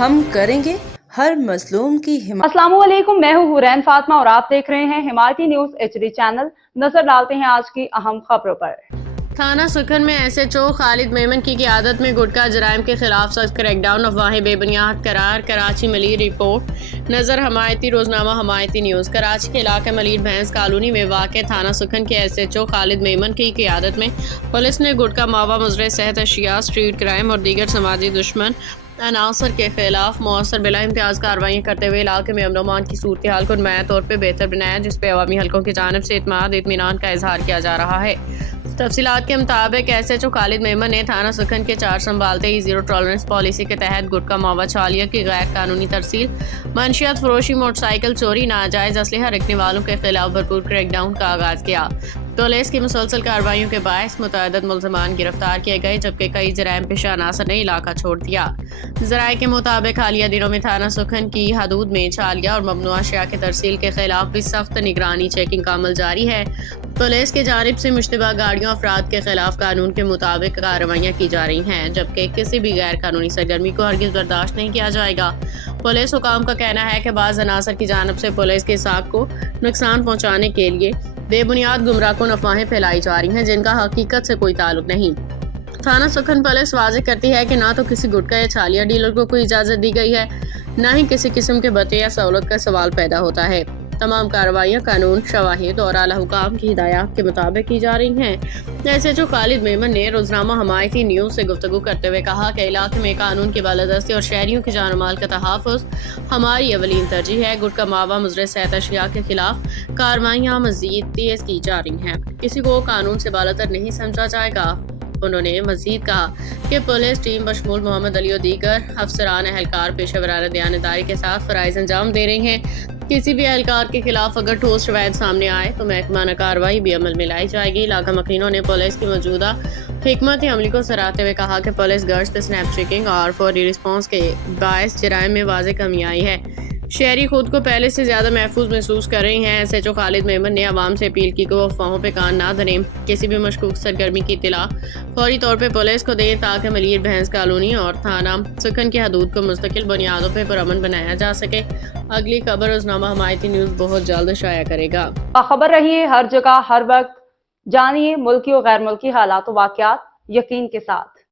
ہم کریں گے ہر مظلوم کی حمایت۔ السلام علیکم، میں ہوں حورین فاطمہ اور آپ دیکھ رہے ہیں حمایتی نیوز HD چینل۔ نظر ڈالتے ہیں آج کی اہم خبروں پر۔ تھانہ سکھن میں SHO خالد میمن کی قیادت میں گٹکا جرائم کے خلاف سخت کریک ڈاؤن، افواہیں بے بنیاد قرار، کراچی ملی رپورٹ۔ نظر حمایتی روزنامہ حمایتی نیوز۔ کراچی کے علاقے ملیر بھینس کالونی میں واقع تھانہ سکھن کے SHO خالد میمن کی قیادت میں پولیس نے گٹکا ماوا مضر صحت اشیاء، اسٹریٹ کرائم اور دیگر سماجی دشمن عناصر کے خلاف مؤثر بلا امتیاز کارروائیاں کرتے ہوئے علاقے میں امن و امان کی صورتحال کو نمایاں طور پہ بہتر بنایا، جس پہ عوامی حلقوں کی جانب سے اطمینان کا اظہار کیا جا رہا ہے۔ تفصیلات کے مطابق SHO خالد میمن نے تھانہ سکھن کے چار سنبھالتے ہی زیرو ٹالرنس پالیسی کے تحت گٹکا ماوا چھالیہ کی غیر قانونی ترسیل، منشیات فروشی، موٹر سائیکل چوری، ناجائز اسلحہ رکھنے والوں کے خلاف بھرپور کریک ڈاؤن کا آغاز کیا۔ پولیس کی مسلسل کارروائیوں کے باعث متعدد ملزمان گرفتار کیے گئے، جبکہ کئی جرائم پیشہ عناصر نے علاقہ چھوڑ دیا۔ ذرائع کے مطابق حالیہ دنوں میں تھانہ سکھن کی حدود میں چھالیہ اور ممنوعہ اشیاء کی ترسیل کے خلاف بھی سخت نگرانی چیکنگ کا عمل جاری ہے۔ پولیس کی جانب سے مشتبہ گاڑیوں افراد کے خلاف قانون کے مطابق کارروائیاں کی جا رہی ہیں، جبکہ کسی بھی غیر قانونی سرگرمی کو ہرگز برداشت نہیں کیا جائے گا۔ پولیس حکام کا کہنا ہے کہ بعض عناصر کی جانب سے پولیس کی ساکھ کو نقصان پہنچانے کے لیے بے بنیاد گمراہ کن افواہیں پھیلائی جا رہی ہیں، جن کا حقیقت سے کوئی تعلق نہیں۔ تھانہ سکھن پولیس واضح کرتی ہے کہ نہ تو کسی گٹکا یا چھالیہ ڈیلر کو کوئی اجازت دی گئی ہے، نہ ہی کسی قسم کے بتے یا سہولت کا سوال پیدا ہوتا ہے۔ تمام کارروائیاں قانون، شواہد اور اعلیٰ حکام کی ہدایات کے مطابق کی جا رہی ہیں۔ SHO خالد میمن نے روزنامہ حمایتی نیوز سے گفتگو کرتے ہوئے کہا کہ علاقے میں قانون کی بالادستی اور شہریوں کی جان و مال کا تحفظ ہماری اولین ترجیح ہے۔ گٹکا ماوا مضر صحت اشیاء کے خلاف کارروائیاں مزید تیز کی جا رہی ہیں، کسی کو قانون سے بالاتر نہیں سمجھا جائے گا۔ انہوں نے مزید کہا کہ پولیس ٹیم بشمول محمد علی اور دیگر افسران اہلکار پیشہ ورانہ دیانتداری کے ساتھ فرائض انجام دے رہی ہیں۔ کسی بھی اہلکار کے خلاف اگر ٹھوس شواہد سامنے آئے تو محکمانہ کارروائی بھی عمل میں لائی جائے گی۔ علاقہ مکینوں نے پولیس کی موجودہ حکمت عملی کو سراہتے ہوئے کہا کہ پولیس گشت، سنیپ چیکنگ اور فوری رسپانس کے باعث جرائم میں واضح کمی آئی ہے۔ شہری خود کو پہلے سے زیادہ محفوظ محسوس کر رہے ہیں۔ SHO خالد میمن نے عوام سے اپیل کی کہ وہ افواہوں پہ کان نہ دھریں، کسی بھی مشکوک سرگرمی کی اطلاع فوری طور پہ پولیس کو دیں تاکہ ملیر بھینس کالونی اور تھانہ سکھن کی حدود کو مستقل بنیادوں پہ پرامن بنایا جا سکے۔ اگلی خبر روزنامہ حمایتی نیوز بہت جلد شائع کرے گا۔ باخبر رہیے ہر جگہ ہر وقت، جانیے ملکی و غیر ملکی حالات و واقعات یقین کے ساتھ۔